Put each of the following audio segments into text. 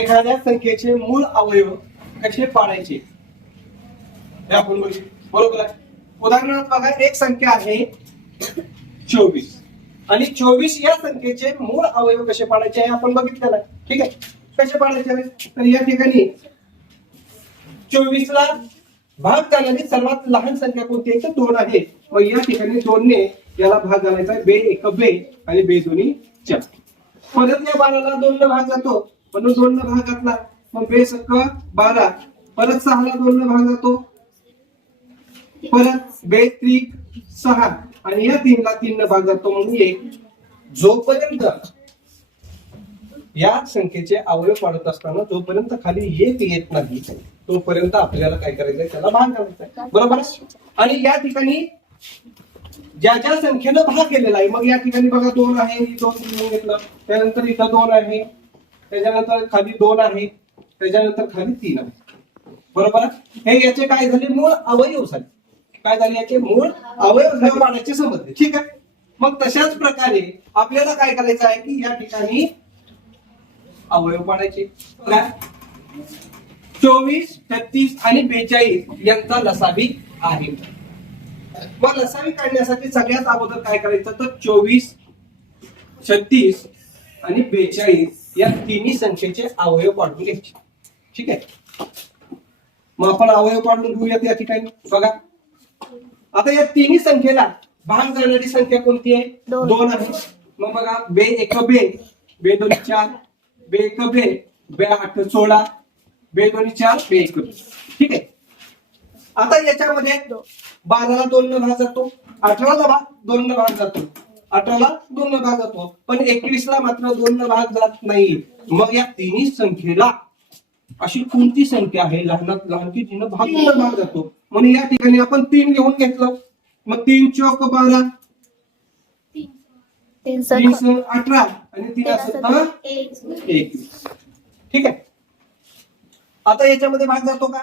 एखाद्या संख्येचे मूळ अवयव कसे पाडायचे हे आपण बघू. बरोबर आहे. उदाहरणार्थ बघा, एक संख्या आहे 24 आणि 24 या संख्येचे मूळ अवयव कसे पाडायचे हे आपण बघितलेलं आहे. ठीक आहे. कसे पाडायचे तर या ठिकाणी 24 ला भाग जाणारी सर्वात लहान संख्या कोणती आहे तर 2 आहे. मग या ठिकाणी 2 ने याला भाग घालायचा आहे. बे एक बे आणि बे दोन्ही 4. परत या 12 ला 2 ने भाग जातो, म्हणून 2 ने भाग घातला. मग बे सक 12. परत 6 ला 2 ने भाग जातो, परत बे त्रिक 6 आणि या 3 ला 3 ने भाग जातो म्हणून 1. जोपर्यंत या संख्येचे अवयव पाडत असताना जोपर्यंत खाली 1 येत नाही तोपर्यंत आपल्याला काय करायचंय, त्याला भाग घालायचा आहे. बरोबर. आणि या ठिकाणी ज्या ज्या संख्येनं भाग केलेला आहे, मग या ठिकाणी बघा 2 आहे, 2 लिहून घेतलं, त्यानंतर इथं 2 आहे, त्याच्यानंतर खाली 2 आहे, त्याच्यानंतर खाली 3 आहे. बरोबर. हे याचे काय झाले, मूळ अवयव झाले. काय झाले, याचे मूळ अवयव पाडायचे समजले. ठीक आहे. मग तशाच प्रकारे आपल्याला काय करायचं आहे की या ठिकाणी अवयव पाडायचे. 24, 36 आणि 42 यांचा लसावी आहे. मग लसावी काढण्यासाठी सगळ्यात अगोदर काय करायचं तर 24, 36 आणि 42 या तिन्ही संख्येचे अवयव पाडून घ्यायचे. ठीक आहे. मग आपण अवयव पाडून घेऊयात या ठिकाणी. बघा आता या तिन्ही संख्येला भाग जाणारी संख्या कोणती आहे, 2 आहे. मग बघा, बे एक बे, बे दोन्ही 4, बे एक बे, बे 8 16, बे दोन्ही 4, बे 1. ठीक आहे. आता याच्यामध्ये 12 ला 2 ने भाग जातो, 18 ला 2 ने भाग जातो, 18 ला 2 ने भाग जातो, पण 21 ला मात्र 2 ने भाग जात नाही. मग या तिन्ही संख्येला अशी कोणती संख्या आहे लहानात लहान की जिनं भाग जातो, म्हणून या ठिकाणी आपण 3 घेऊन घेतलं. मग 3 चौक 12, 3 18 आणि 3 21. ठीक आहे. आता याच्यामध्ये भाग जातो का,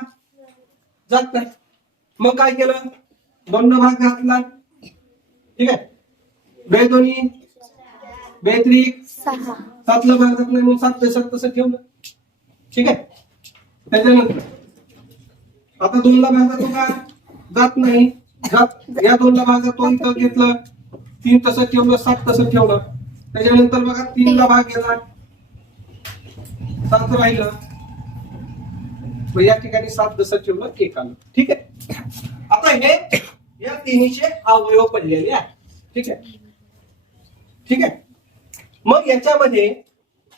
जात नाही. मग काय केलं, 2 ने भाग घातला. ठीक आहे. बे दोन्ही बे त्रिक 6, 7 ला भाग जात नाही म्हणून 7 तसं ठेवलं. ठीक आहे. त्याच्यानंतर आता 2 ला भाग जातो का, जात नाही. या 2 ला भाग जातो, इथं घेतलं, 3 तसं ठेवलं, 7 तसं ठेवलं. त्याच्यानंतर बघा 3 ला भाग गेला, 7 राहिलं. मग या ठिकाणी 7 तसं ठेवलं, 1 आलं. ठीक आहे. आता हे या तिन्हीचे अवयव पडलेले आहेत. ठीक आहे. ठीक आहे. मग याच्यामध्ये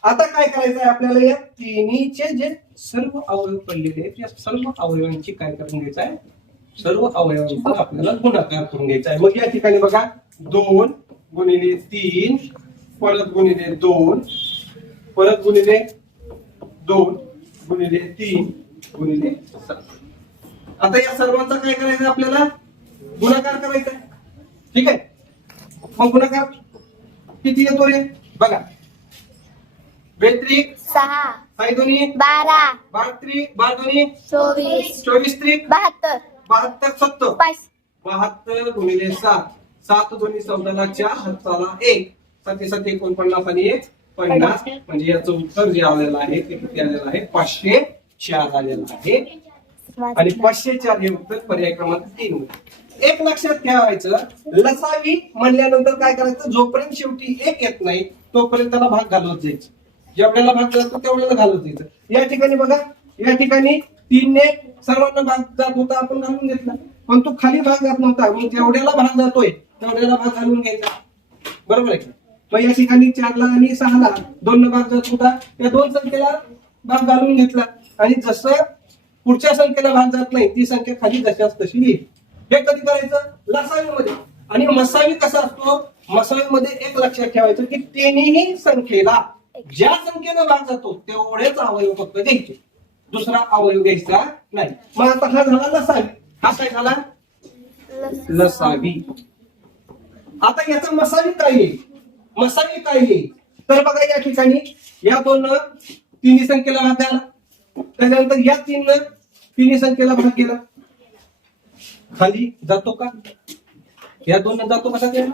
आता काय करायचं आहे आपल्याला, या तिन्हीचे जे सर्व अवयव पडलेले आहेत या सर्व अवयवांची काय करून घ्यायचं आहे, सर्व अवयवांचा आपल्याला गुणाकार करून घ्यायचा आहे. मग या ठिकाणी बघा 2 गुणिले 3 परत गुणिले 2 परत गुणिले 2 गुणिले 3 गुणिले 7. आता या सर्वांचा काय करायचं आपल्याला, गुणाकार करायचा आहे. ठीक आहे. मग गुणाकार किती येतो रे बघा, बेत्रिक 6, साई दोन्ही 12, 12 दोन्ही 24, 24 त्रिक 72, 72 70, 72 गुणिले 7, 7 दोन्ही 14 ला 4, 7 ला 1, 7 7 49 आणि 1 50. म्हणजे याचं उत्तर जे आलेलं आहे ते किती आलेलं आहे, 504 आलेलं आहे. आणि 504 हे उत्तर पर्याय क्रमांक 3. एक लक्षात ठेवायचं, लसावी म्हणल्यानंतर काय करायचं, जोपर्यंत शेवटी 1 येत नाही तोपर्यंत त्याला भाग घालवत जायचं. जेवढ्याला भाग जातो तेवढ्याला घालवत जायचं. या ठिकाणी बघा, या ठिकाणी 3 ने सर्वांना भाग जात होता, आपण घालून घेतला, पण तो खाली भाग जात नव्हता. मग जेवढ्याला भाग जातोय तेवढ्याला भाग घालून घ्यायचा. बरोबर आहे. मग या ठिकाणी 4 ला आणि 6 ला 2 ने भाग जात होता, या 2 संख्येला भाग घालून घेतला. आणि जसं पुढच्या संख्येला भाग जात नाही ती संख्या खाली जशाच तशी येईल. हे कधी करायचं, लसावीमध्ये. आणि मसावी कसा असतो, मसावीमध्ये एक लक्षात ठेवायचं की तिन्ही संख्येला ज्या संख्येनं भाग जातो तेवढेच अवयव फक्त घ्यायचे, दुसरा अवयव घ्यायचा नाही. मग आता हा झाला लसावी, हा काय झाला लसावी. आता याचा मसावी काय येईल, मसावी काय येईल तर बघा, या ठिकाणी या 2 तिन्ही संख्येला भाग झाला, त्याच्यानंतर या 3 तिन्ही संख्येला भाग गेला, खाली जातो का, या 2 जातो कसा गेला,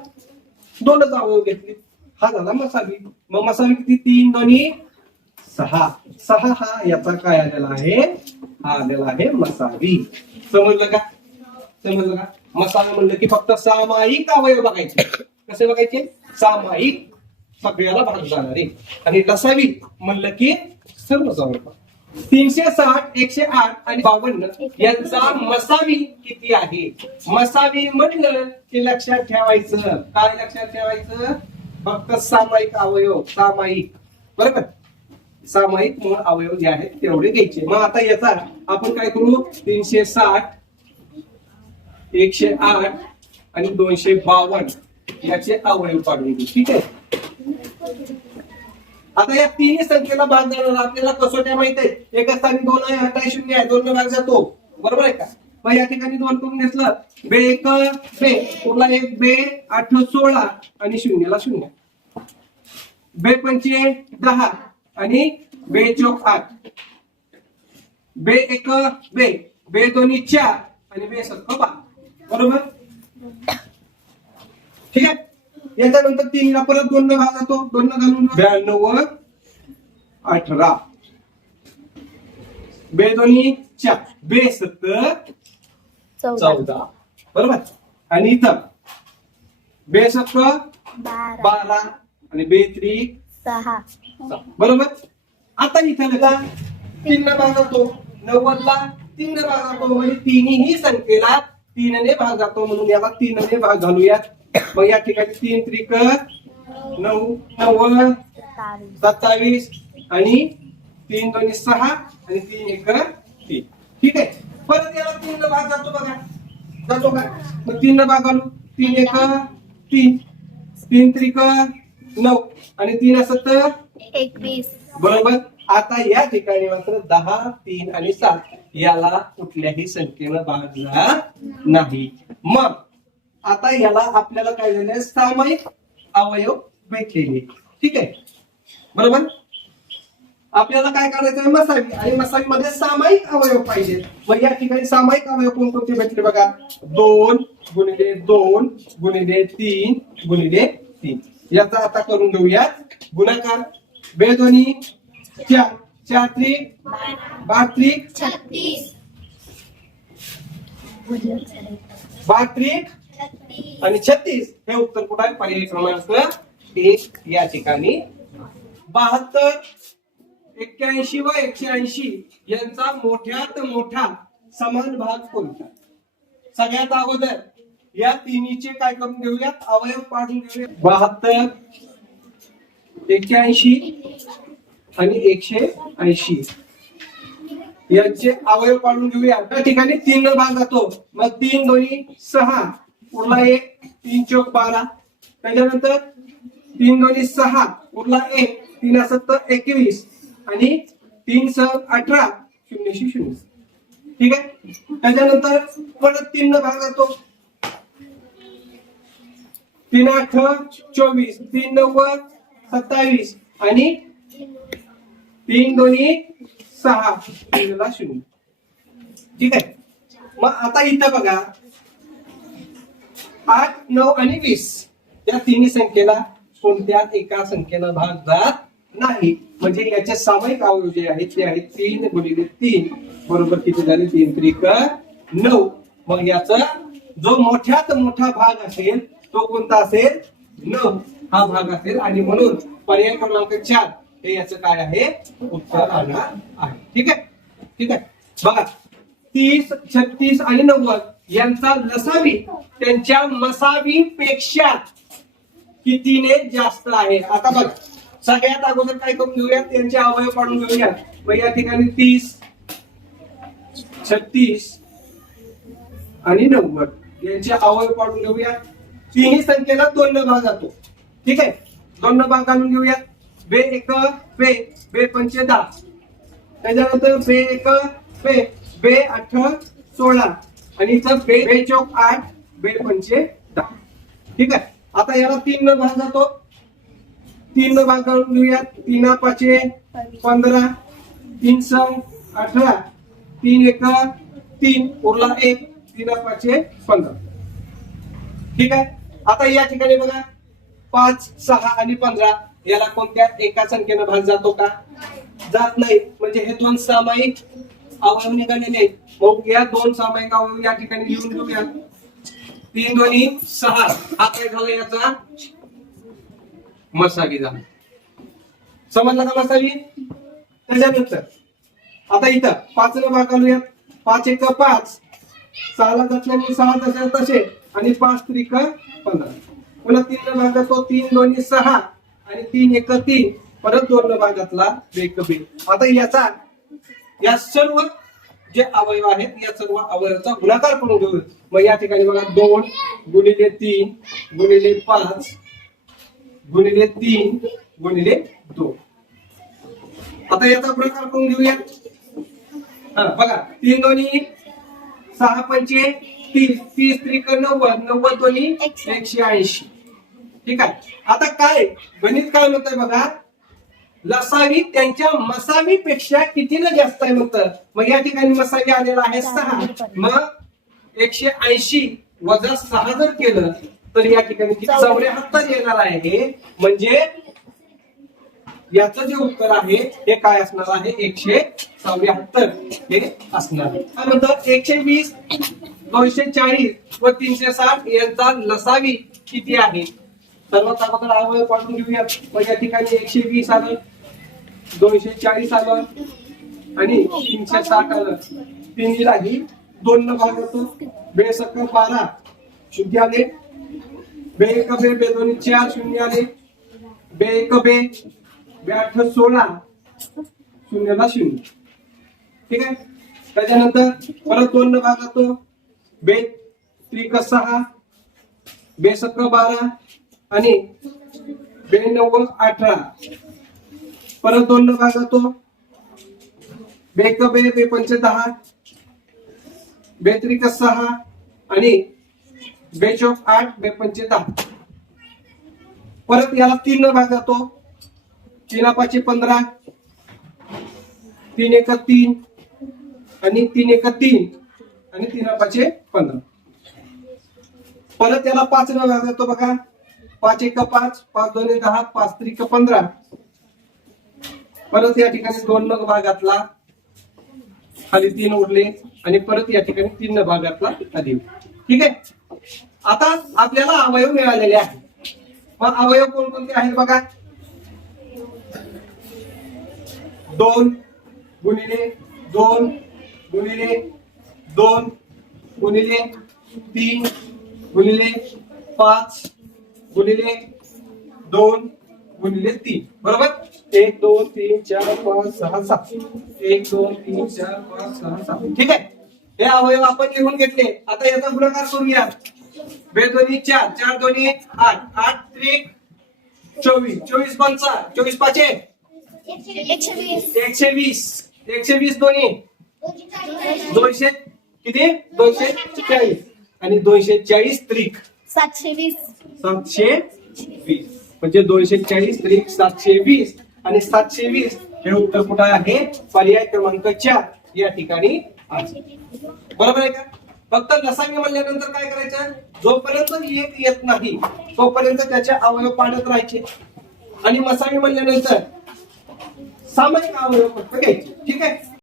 2च अवयव घेतले, हा झाला मसावी. मग मसावी किती, 3 दोन्ही 6. 6 हा याचा काय आलेला आहे, हा आलेला आहे मसावी. समजलं का? समजलं का? मसावी म्हणलं की फक्त सामायिक अवयव बघायचे. कसे बघायचे? सामायिक, सगळ्याला भाग जाणारे. आणि लसावी म्हणलं की सर्व जवळ. 360, 108 आणि 52 यांचा मसावी किती आहे? मसावी म्हणलं की लक्षात ठेवायचं, काय लक्षात ठेवायचं? फक्त सामायिक अवयव, सामायिक, बरोबर? सामायिक म्हणून अवयव जे आहेत तेवढे घ्यायचे. मग आता याचा आपण काय करू? 360, 108 आणि 252 याचे अवयव काढून घेऊ. ठीक आहे. आता या तिन्ही संख्येला भाग जाणार आपल्याला कसोट्या माहित आहे. एका स्थानी 2 आहे, 8 आहे, 0 आहे, 2 ने भाग जातो, बरोबर आहे का? मग या ठिकाणी 2 करून घेतलं, बे 1 बे, पुढला 1 बे, 8 16 आणि 0 ला 0, बे 5 10 आणि बे 4 8, बे 1 बे, बे 2 4 आणि बे 7 5, बरोबर? ठीक आहे. याच्यानंतर 3 ला परत 2 ने भाग जातो, 2 ने घालून 92 18, बे 2 4, बे 7 14, बरोबर? आणि इथं बे 7 12 आणि बे 3 6, बरोबर? आता इथं बघा 3 ने भाग जातो, 90 ला 3 ने भाग जातो, म्हणजे तिन्ही संख्येला 3 ने भाग जातो, म्हणून याला 3 ने भाग घालूयात. मग या ठिकाणी 3 त्रिक 9 9 27 आणि 3 2 6 आणि 3 1 3. ठीक आहे. परत याला 3 ने भाग जातो, बघा जातो का? मग 3 ने भाग घालू, 3 1 3, 3 त्रिक 9 आणि 3 7 21, बरोबर? आता या ठिकाणी मात्र 10 3 आणि 7 याला कुठल्याही संख्येनं भागला नाही. मग आता याला आपल्याला काय झालंय, सामायिक अवयव भेटलेले. ठीक आहे, बरोबर? आपल्याला काय करायचं? मसावी, आणि मसावी मध्ये सामायिक अवयव पाहिजे. मग या ठिकाणी सामायिक अवयव कोणकोणते भेटले बघा? 2 गुणिले 2 गुणिले 3 गुणिले 3. याचा आता करून घेऊया गुणाकार. बे 2 4, 4 त्रिक 12 त्रिक 36, 12 त्रिक आणि 36. हे उत्तर कुठे आहे? पर्याय क्रमांक 1 या ठिकाणी. 72, 81 व 180 यांचा मोठ्यात मोठा समान भाग कोणता? सगळ्यात अगोदर या तिन्हीचे काय करून घेऊयात? अवयव पाडून घेऊयात. 72, 81 आणि 180 यांचे अवयव पाडून घेऊया. त्या ठिकाणी 3 ने भाग जातो, मग 3 2 6, पुढला 1 3 4 12, त्याच्यानंतर 3 2 6, पुढला 1 3 7 21 आणि 3 6 18 0 0. ठीक आहे. त्याच्यानंतर परत 3 ने भाग जातो, 3 8 24, 3 9 27 आणि 3 2 6 0. ठीक आहे. मग आता इथं बघा 8 9 आणि 20 या तिन्ही संख्येला कोणत्या एका संख्येला भाग जात नाही. म्हणजे याचे सामायिक अवयव जे आहेत ते आहेत 3 गुणिले 3 बरोबर किती झाले? 3 त्रिक 9. मग याचा जो मोठ्यात मोठा भाग असेल तो कोणता असेल? 9 हा भाग असेल. आणि म्हणून पर्याय क्रमांक 4 हे याचं काय आहे? उत्तर राहणार आहे. ठीक आहे. ठीक आहे. बघा 30 36 आणि 90 यांचा लसावी त्यांच्या मसावीपेक्षा कितीने जास्त आहे? आता बघ, सगळ्यात अगोदर काय करून घेऊया? त्यांचे अवयव काढून घेऊया. मग या ठिकाणी 30 36 आणि 90 यांचे अवयव काढून घेऊया. तिन्ही संख्येला 2 ने भाग जातो. ठीक आहे. 2 ने भाग घालून घेऊया. बे 1 बे, बे 5 10, त्याच्यानंतर बे 1 बे, बे 8 16 आणि इथं बे 4 8, बे 5 10. ठीक आहे. आता याला 3 ने भाग जातो, 3 ने भाग घालून घेऊया. 3 5 15, 3 6 18, 3 1 3, उरला 1 3 5 15. ठीक आहे. आता या ठिकाणी बघा 5 6 आणि 15 याला कोणत्या एका संख्येने भाग जातो का? जात नाही, म्हणजे हे दोन सामायिक अवयव निघालेले आहेत. मग या दोन सामायिक अवयव या ठिकाणी लिहून घेऊया. 3 दोन्ही 6 हा काय झाला याचा मसावी झाला. समजला का मसावी? त्याच्यानंतर आता इथं 5 ने भागालूया. 5 एक 5, 6 जात नाही 6 तसे तसे आणि 5 त्रिक 15. पुन्हा 3 ने भागातो 3 दोन्ही 6 आणि 3 एक 3, परत 2 ने भागातला बेक बे. आता याचा या सर्व जे अवयव आहेत या सर्व अवयवाचा गुणाकार करून घेऊ. मग या ठिकाणी बघा 2 गुणिले 3 गुणिले 5 गुणिले 3 गुणिले 2. आता याचा गुणाकार करून घेऊया. बघा 3 दोन्ही 6 पंचे 30, 30 त्रिक 90, 90 दोन्ही 180. ठीक आहे. आता काय गणित काय म्हणतंय बघा, लसावी त्यांच्या मसावी पेक्षा कितीनं जास्त आहे म्हणतं. मग या ठिकाणी मसावी आलेला आहे 6, मग 180 वजा 6 जर केलं तर या ठिकाणी किती 74 येणार आहे. म्हणजे याचं जे उत्तर आहे हे काय असणार आहे 174 हे असणार. काय म्हणतात 120, 240 व 360 यांचा लसावी किती आहे. सर्वात अगोदर अवयव काढून घेऊया. मग या ठिकाणी 120 आलं, 240 आलं आणि 360 आलं. 3 ही 2 न भाग होतो. बे सक 12 शून्य आले, बे एक बे बे दोन्ही 4 शून्य आले, बे एक बे बे 8 16 शून्यला 0. ठीक आहे. त्याच्यानंतर परत 2 न भाग होतो. बे त्रिक 6 बे सक 12 आणि बे 9 18, परत 2 न भाग होतो. बे एक बे बे 5 10 बे त्रिक 6 आणि बे चौक 8 बे 5 10. परत याला 3 न भाग होतो. 3 5 15 3 एक 3 आणि 3 एक 3 आणि 3 5 15. परत याला 5 न भाग होतो बघा. 5 एक 5, 5 दोन्ही 10, 5 त्रिक 15. परत या ठिकाणी 2 न भागातला खाली 3 उरले आणि परत या ठिकाणी 3 न भागातला खाली. ठीक आहे. आता आपल्याला अवयव मिळालेले आहेत. मग अवयव कोणकोणते आहेत बघा. 2 गुणिले 2 गुणिले 2 गुणिले 3 गुणिले 5 गुणिले 2 गुणिले 3. बरोबर. 1 2 3 4 5 6 7. 1 2 3 4 5 6 7. ठीक आहे. हे अवयव आपण लिहून घेतले. आता याचा गुणाकार करूया. बे दोन्ही 4 4 दोन्ही 8 8 त्रिक 24 24 पंचा 24 पाचे 120 120 दोन्ही 200 किती 240 आणि 240 त्रिक 720. 720 म्हणजे 240 त्रिक 720 आणि 720 हे उत्तर कुठे आहे. पर्याय क्रमांक 4 या ठिकाणी आहे. बरोबर आहे का. फक्त लसावी म्हणल्यानंतर काय करायचं, जोपर्यंत एक येत नाही तोपर्यंत त्याचे अवयव पाडत राहायचे आणि मसावी म्हणल्यानंतर सामायिक अवयव फक्त घ्यायचे. ठीक आहे.